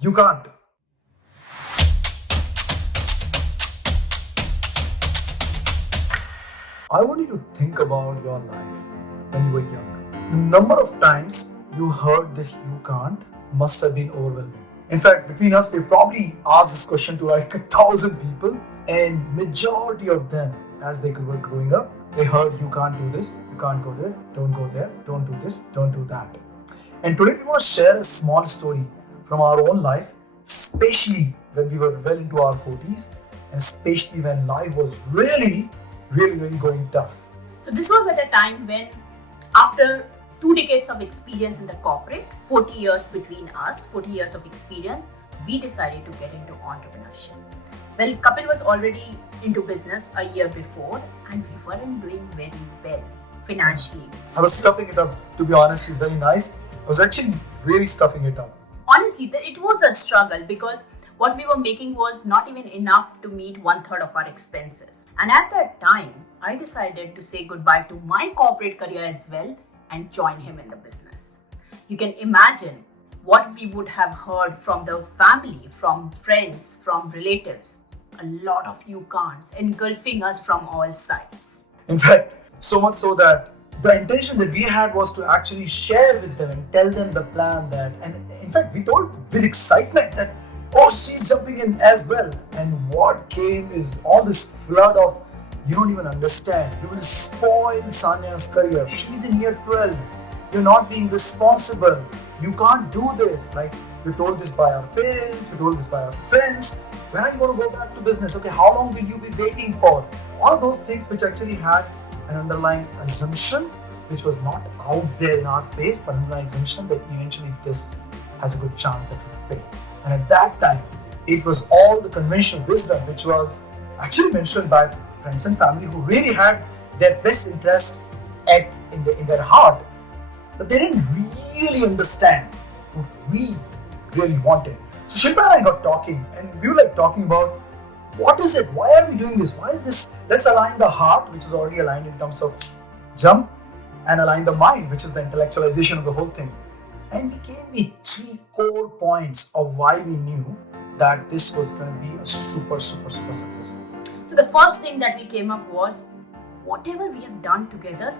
You can't. I want you to think about your life when you were young. The number of times you heard this you can't must have been overwhelming. In fact, between us, we probably asked this question to like 1,000 people, and majority of them, as they were growing up, they heard you can't do this, you can't go there, don't do this, don't do that. And today we want to share a small story from our own life, especially when we were well into our 40s, and especially when life was really going tough. So this was at a time when, after 2 decades of experience in the corporate, 40 years between us, 40 years of experience, we decided to get into entrepreneurship. Well, Kapil was already into business a year before, and we weren't doing very well financially. I was stuffing it up, to be honest. He's very nice. I was actually really stuffing it up. Honestly, it was a struggle because what we were making was not even enough to meet 1/3 of our expenses. And at that time, I decided to say goodbye to my corporate career as well and join him in the business. You can imagine what we would have heard from the family, from friends, from relatives. A lot of you can'ts engulfing us from all sides. In fact, so much so that the intention that we had was to actually share with them and tell them the plan that, and in fact, we told with excitement that, oh, she's jumping in as well. And what came is all this flood of, you don't even understand. You will spoil Sanya's career. She's in year 12. You're not being responsible. You can't do this. Like, we're told this by our parents, we're told this by our friends. When are you going to go back to business? Okay, how long will you be waiting for? All of those things which actually had an underlying assumption, which was not out there in our face, but underlying assumption that eventually this has a good chance that it will fail. And at that time, it was all the conventional wisdom, which was actually mentioned by friends and family who really had their best interest in their heart, but they didn't really understand what we really wanted. So Shilpa and I got talking, and we were like talking about, what is it? Why are we doing this? Why is this? Let's align the heart, which is already aligned in terms of jump, and align the mind, which is the intellectualization of the whole thing. And we came with 3 core points of why we knew that this was going to be a super successful. So the first thing that we came up was, whatever we have done together,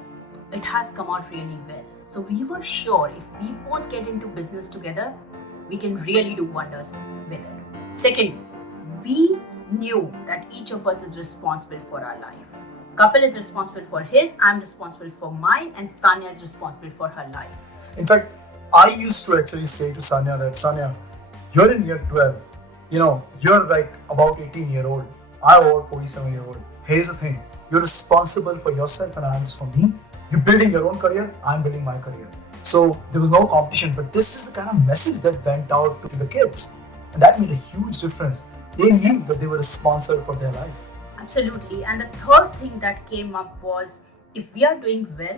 it has come out really well. So we were sure if we both get into business together, we can really do wonders with it. Secondly, we knew that each of us is responsible for our life. Kapil is responsible for his, I'm responsible for mine, and Sanya is responsible for her life. In fact, I used to actually say to Sanya that, Sanya, you're in year 12. You're like about 18-year-old. I'm about 47-year-old. Here's the thing. You're responsible for yourself and I'm just for me. You're building your own career. I'm building my career. So there was no competition, but this is the kind of message that went out to the kids. And that made a huge difference. They knew that they were responsible for their life. Absolutely. And the third thing that came up was, if we are doing well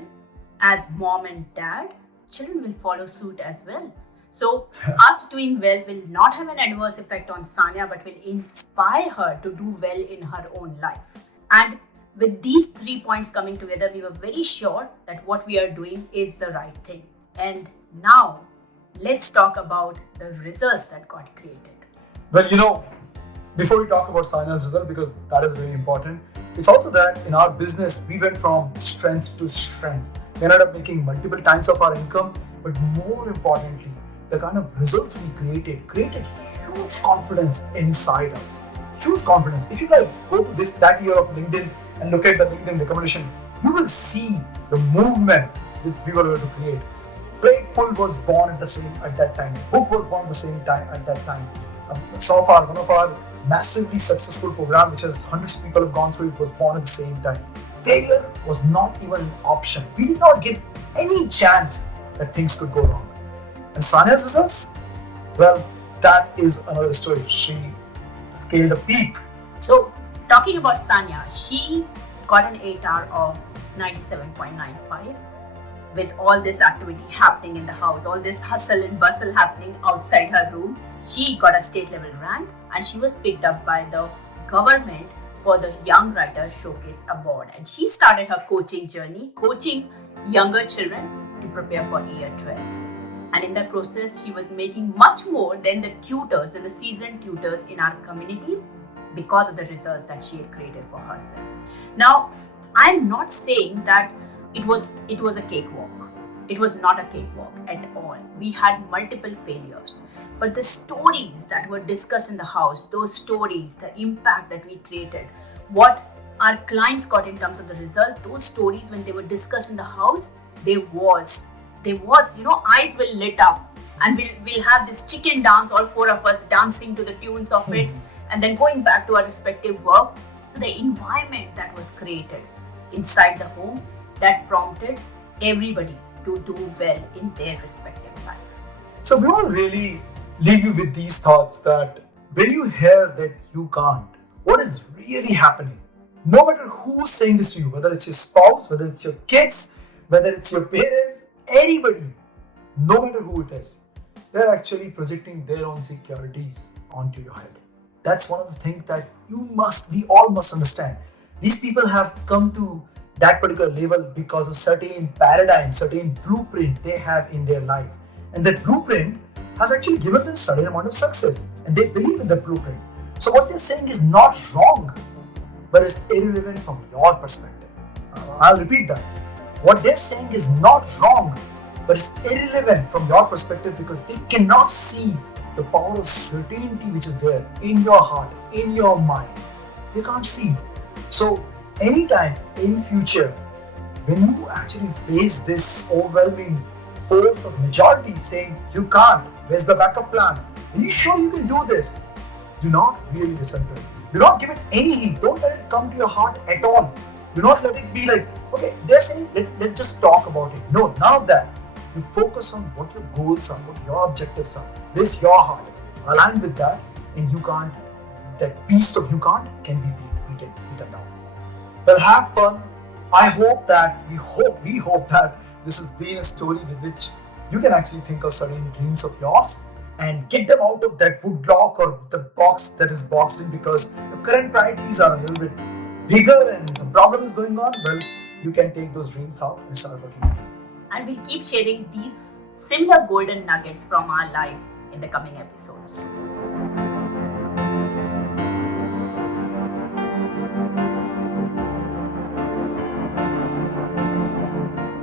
as mom and dad, children will follow suit as well. So us doing well will not have an adverse effect on Sanya, but will inspire her to do well in her own life. And with these 3 points coming together, we were very sure that what we are doing is the right thing. And now, let's talk about the results that got created. Well, before we talk about Sanya's result, because that is very important, it's also that in our business, we went from strength to strength. We ended up making multiple times of our income, but more importantly, the kind of results we created huge confidence inside us. Huge confidence. If you go to that year of LinkedIn and look at the LinkedIn recommendation, you will see the movement that we were able to create. Playful was born at that time. Book was born at the same time at that time. One of our massively successful program, which has hundreds of people have gone through, it was born at the same time. Failure was not even an option. We did not give any chance that things could go wrong. And Sanya's results? Well, that is another story. She scaled a peak. So, talking about Sanya, she got an ATAR of 97.95. With all this activity happening in the house, all this hustle and bustle happening outside her room, she got a state level rank and she was picked up by the government for the Young Writers Showcase Award. And she started her coaching journey, coaching younger children to prepare for year 12. And in that process, she was making much more than than the seasoned tutors in our community because of the results that she had created for herself. Now, I'm not saying that it was a cakewalk. It was not a cakewalk at all. We had multiple failures. But the stories that were discussed in the house, those stories, the impact that we created, what our clients got in terms of the result, those stories when they were discussed in the house, there was, eyes will lit up, and we'll have this chicken dance, all four of us dancing to the tunes of it, and then going back to our respective work. So the environment that was created inside the home, that prompted everybody to do well in their respective lives. So we want to really leave you with these thoughts that when you hear that you can't, what is really happening? No matter who's saying this to you, whether it's your spouse, whether it's your kids, whether it's your parents, anybody, no matter who it is, they're actually projecting their own insecurities onto your head. That's one of the things that we all must understand. These people have come to that particular level because of certain paradigm, certain blueprint they have in their life. And that blueprint has actually given them a certain amount of success. And they believe in the blueprint. So what they're saying is not wrong, but it's irrelevant from your perspective. I'll repeat that. What they're saying is not wrong, but it's irrelevant from your perspective because they cannot see the power of certainty which is there in your heart, in your mind. They can't see it. So anytime in future, when you actually face this overwhelming force of majority saying you can't, where's the backup plan? Are you sure you can do this? Do not really listen to it. Do not give it any heed. Don't let it come to your heart at all. Do not let it be like, okay, they're saying let's just talk about it. No, none of that. You focus on what your goals are, what your objectives are. This your heart. Align with that, and you can't. That beast of you can't can be beaten down. Well, have fun. I hope that we hope that this has been a story with which you can actually think of certain dreams of yours and get them out of that woodblock or the box that is boxed in because your current priorities are a little bit bigger and some problem is going on. Well, you can take those dreams out and start working on them. And we'll keep sharing these similar golden nuggets from our life in the coming episodes.